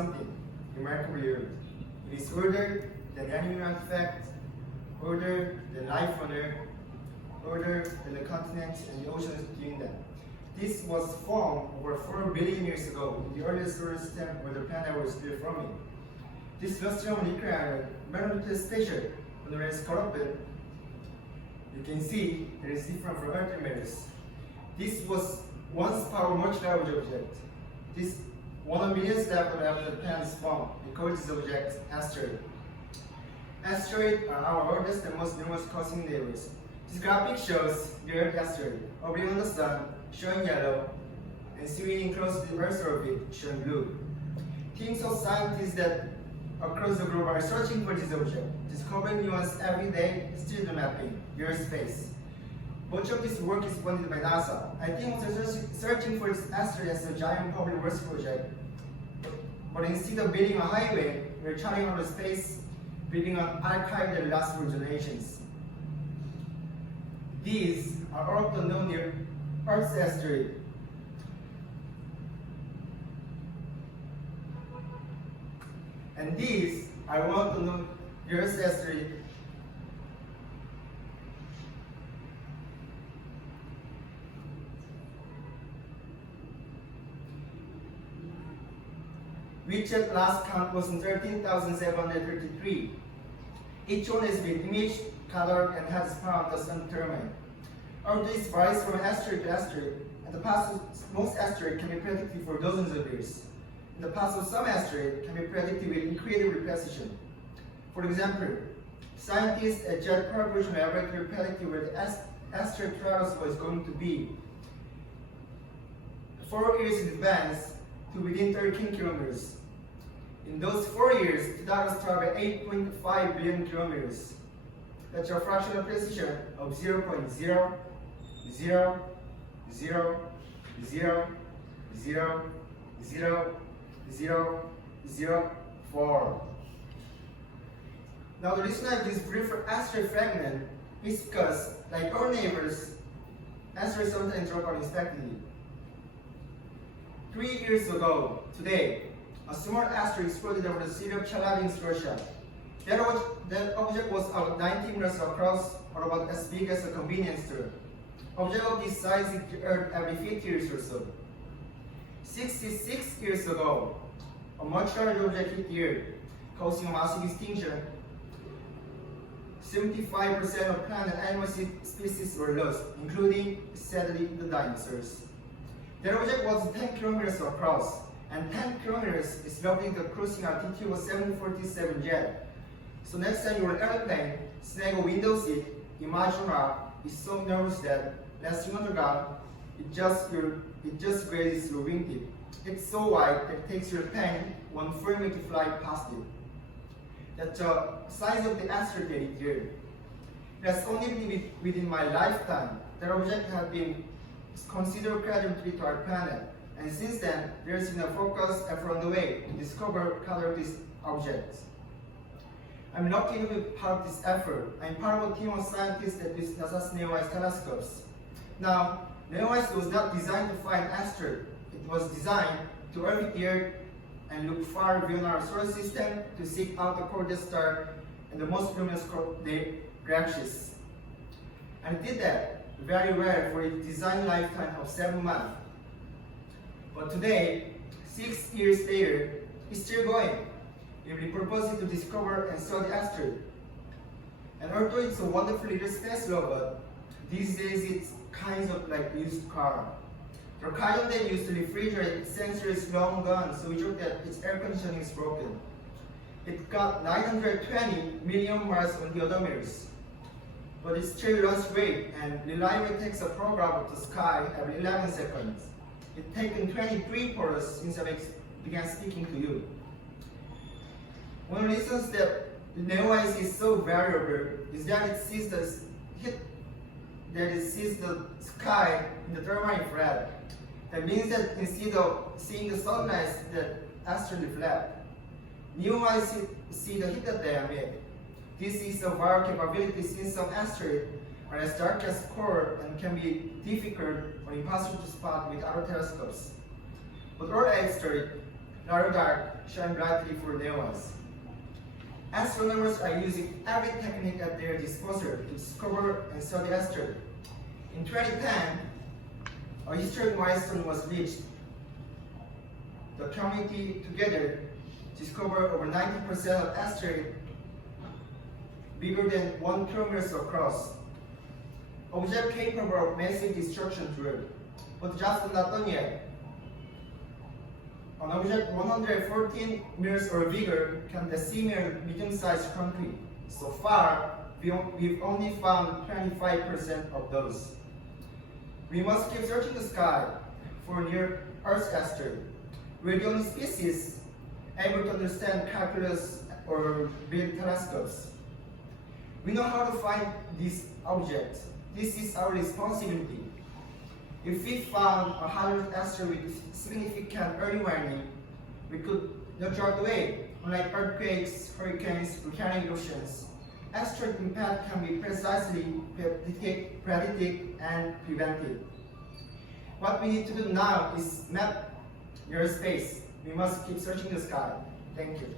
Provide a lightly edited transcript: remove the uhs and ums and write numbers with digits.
something remarkably old. It is older than any artifact, older than life on Earth, older than the continents and the oceans between them. This was formed over 4 billion years ago in the earliest solar system where the planet was still forming. This lustrous liquid magnetic special when it is corrupted, you can see that it is different from Earth emitters. This was once power much larger object. This 1 million step after the planet is formed. We call this object asteroid. Asteroids are our oldest and most numerous cosmic neighbors. This graphic shows the Earth asteroid orbiting the Sun, showing yellow, and swinging close to the Earth's orbit, showing blue. Teams of scientists that across the globe are searching for this object, discovering new ones every day, still mapping Earth's space. Much of this work is funded by NASA. I think we're searching for this asteroid as a giant public works project. But instead of building a highway, we're traveling out of space, building an archive that lasts for generations. These are all of the known near Earth's asteroid. And these are one of the known Earth's asteroid. Which at last count was 13,733. Each one has been imaged, colored, and has found thus undetermined. Although this varies from asteroid to asteroid, and the path of most asteroids can be predicted for dozens of years. And the path of some asteroids can be predicted with incredible precision. For example, scientists at Jet Propulsion Laboratory predicted where the asteroid Travis was going to be 4 years in advance to within 13 kilometers. In those 4 years, the Travis traveled 8.5 billion kilometers. That's a fractional precision of 0.000000004. Now the reason I have this brief asteroid fragment is because, like our neighbors, asteroids sometimes drop unexpectedly. 3 years ago, today, a small asteroid exploded over the city of Chelyabinsk, Russia. That object was about 90 meters across, or about as big as a convenience store. Object of this size hit the Earth every 50 years or so. 66 years ago, a much larger object hit the Earth, causing a massive extinction. 75% of plant and animal species were lost, including, sadly, the dinosaurs. That object was 10 kilometers across, and 10 kilometers is roughly the cruising altitude of a 747 jet. So next time you're on an airplane, snag a window seat, imagine rock is so nervous that resting on the ground, it just grazes your wingtip. It's so wide that it takes your pen 1 full minute to fly past it. That's the size of the asteroid that it did. That's only been within my lifetime. That object has been considered credibility to our planet. And since then, there's been a focused effort on the way to discover color these objects. I'm lucky to be part of this effort. I'm part of a team of scientists that use NASA's NEOISE telescopes. Now, NEOISE was not designed to find asteroids. It was designed to orbit the Earth and look far beyond our solar system to seek out the coldest star and the most luminous galaxies. And it did that very well for its design lifetime of 7 months. But today, 6 years later, it's still going. It will be proposing to discover and study asteroid. And although it's a wonderful little space robot, these days it's kind of like used car. The kind that used to refrigerate its sensor is long gone, so we joke that its air conditioning is broken. It got 920 million miles on the odometers. But it still runs great and reliably takes a program of the sky every 11 seconds. It's taken 23 for us since I began speaking to you. One of the reasons that the NEOISE is so variable is that it sees the sky in the thermal infrared. That means that instead of seeing the sunlight, the asteroid reflect. NEOISE see the heat that they emit. This is a rare capability since some asteroids are as dark as core and can be difficult or impossible to spot with other telescopes. But all asteroids, rather dark, shine brightly for near ones. Astronomers are using every technique at their disposal to discover and study asteroids. In 2010, a historic milestone was reached. The community together discovered over 90% of asteroids bigger than 1 kilometer across. Objects capable of massive destruction to Earth. But just not done yet. An object 114 meters or bigger can decimate medium-sized concrete. So far, we've only found 25% of those. We must keep searching the sky for near Earth's asteroid. We're the only species able to understand calculus or build telescopes. We know how to find these objects. This is our responsibility. If we found a 100th asteroid with significant early warning, we could not drive away. Unlike earthquakes, hurricanes, volcanic eruptions, asteroid impact can be precisely predicted and prevented. What we need to do now is map your space. We must keep searching the sky. Thank you.